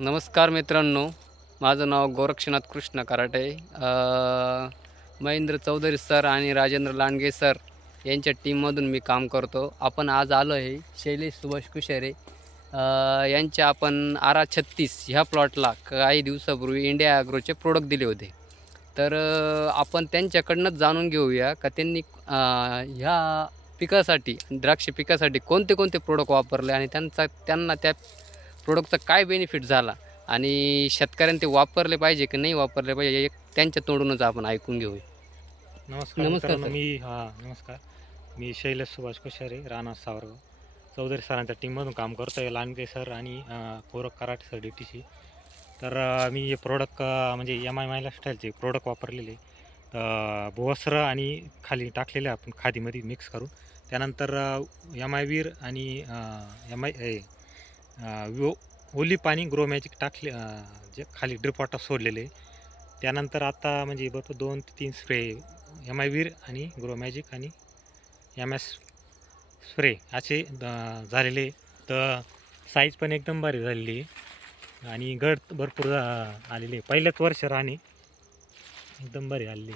नमस्कार मित्रांनो, माझं नाव गोरक्षनाथ कृष्ण कराटे. महेंद्र चौधरी सर आणि राजेंद्र लांडगे सर यांच्या टीममधून मी काम करतो. आपण आज आलो आहे शैलेश सुभाष कुशेरे यांच्या आपण RA36 ह्या प्लॉटला काही दिवसापूर्वी इंडिया ॲग्रोचे प्रोडक्ट दिले होते. तर आपण त्यांच्याकडनंच जाणून घेऊया का त्यांनी ह्या पिकासाठी द्राक्ष पिकासाठी कोणते कोणते प्रोडक्ट वापरले आणि त्यांना त्या प्रोडक्टचा काय बेनिफिट झाला आणि शेतकऱ्यांनी ते वापरले पाहिजे की नाही वापरले पाहिजे एक त्यांच्या तोंडूनच आपण ऐकून घेऊया. नमस्कार नमस्कार मित्रांनो. सर. नमस्कार. मी शैलेश सुभाष कुशेरे, राणा सावरगाव. चौधरी सरांच्या टीममधून काम करतो आहे. लांडगे सर आणि कोरक कराटे सर DTC. तर मी हे प्रोडक्ट म्हणजे MI लाईफस्टाईलचे प्रोडक्ट वापरलेले. भुवस्त्र आणि खाली टाकलेले आपण खादीमध्ये मिक्स करून. त्यानंतर MI वीर आणि ओलिप आणि ग्रो मॅजिक टाकले, जे खाली ड्रिप वॉटर सोडलेले. त्यानंतर आता म्हणजे भरपूर 2 ते 3 स्प्रे MI वीर आणि ग्रो मॅजिक आणि MS स्प्रे असे झालेले. तर साईज पण एकदम भारी झालेली आहे आणि गड भरपूर आलेले. पहिल्याच वर्ष राहणे एकदम भारी आलेली.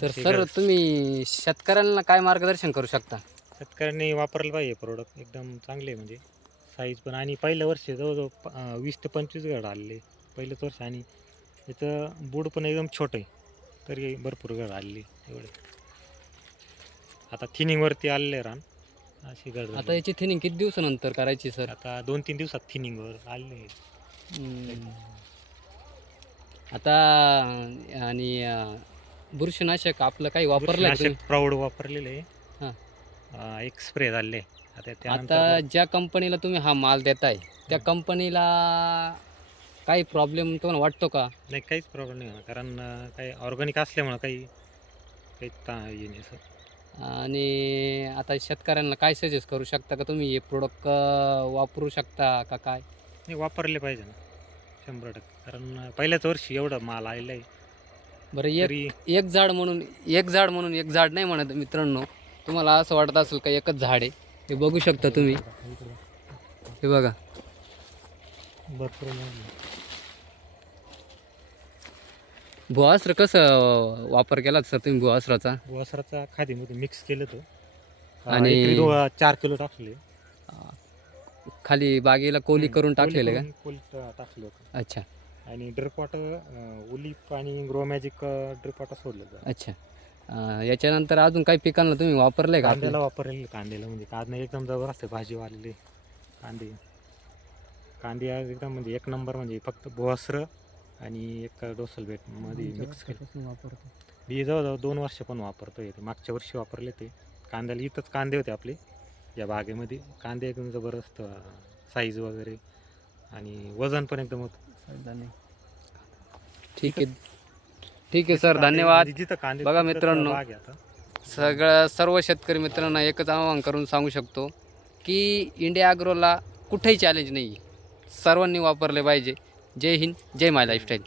तर सर तुम्ही शेतकऱ्यांना काय मार्गदर्शन करू शकता? शेतकऱ्यांनी वापरलं पाहिजे प्रोडक्ट. एकदम चांगले म्हणजे साईज पण. आणि पहिल्या वर्षी जवळजवळ 20 ते 25 गड आलेले पहिल्याच वर्ष. आणि त्याचं बूड पण एकदम छोटं आहे तरी भरपूर गड आलेली एवढे. आता थिनिंगवरती आलेले रान अशी गड झाली. आता याची थिनिंग किती दिवसानंतर करायची सर? आता 2-3 दिवसात थिनिंगवर आलेले. आता आणि बुरशीनाशक आपलं काही वापरलं आहे तुम्ही? प्राऊड वापरलेले. हां. एक स्प्रे झाले. आता ज्या कंपनीला तुम्ही हा माल देताय त्या कंपनीला काही प्रॉब्लेम तुम्हाला वाटतो का? नाही, काहीच प्रॉब्लेम नाही होणार. कारण काही ऑर्गॅनिक असल्यामुळं काही हे नाही असं. आणि आता शेतकऱ्यांना काय सजेस्ट करू शकता का तुम्ही हे प्रोडक्ट वापरू शकता का काय? नाही, वापरले पाहिजे ना 100%. कारण पहिल्याच वर्षी एवढं माल आलेला आहे. बरं, तरी एक झाड म्हणून एक झाड नाही म्हणत मित्रांनो. तुम्हाला असं वाटत असेल का एकच झाड आहे? हे बघू शकता तुम्ही, हे बघा. भरपूर भुआस्त्र कसं वापर केला सर तुम्ही भुआस्त्राचा? भुवस्त्राचा खादीमध्ये मिक्स केलं तो. आणि 4 किलो टाकले. खाली बागेला कोली करून टाकलेलं का? कोली टाकलं होतं. अच्छा आणि ड्रिप वॉटर ओलिप आणि ग्रो मॅजिक ड्रिप वॉटर सोडलं होतं. अच्छा. याच्यानंतर अजून काही पिकांना तुम्ही वापरलंय का? कांद्याला वापरलेले. कांद्याला म्हणजे कांदे एकदम जबरदस्त भाजीवालेले कांदे एकदम म्हणजे एक नंबर. म्हणजे फक्त भुवस्त्र आणि एक डोसल बेट मध्ये मिक्स केलं वापरतो. मी जवळजवळ 2 वर्ष पण वापरतोय. ते मागच्या वर्षी वापरले ते. कांद्याला इथंच कांदे होते आपले या बागेमध्ये. कांदे एकदम जबरदस्त साईज वगैरे आणि वजन पण एकदम होतं. ठीक आहे सर, धन्यवाद. जिथं कांदे बघा मित्रांनो, बाग आहे आता. सर्व शेतकरी मित्रांना एकच आवाहन करून सांगू शकतो की इंडिया ॲग्रोला कुठेही चॅलेंज नाही आहे. सर्वांनी वापरले पाहिजे. जय हिंद, जय माय लाईफस्टाईल.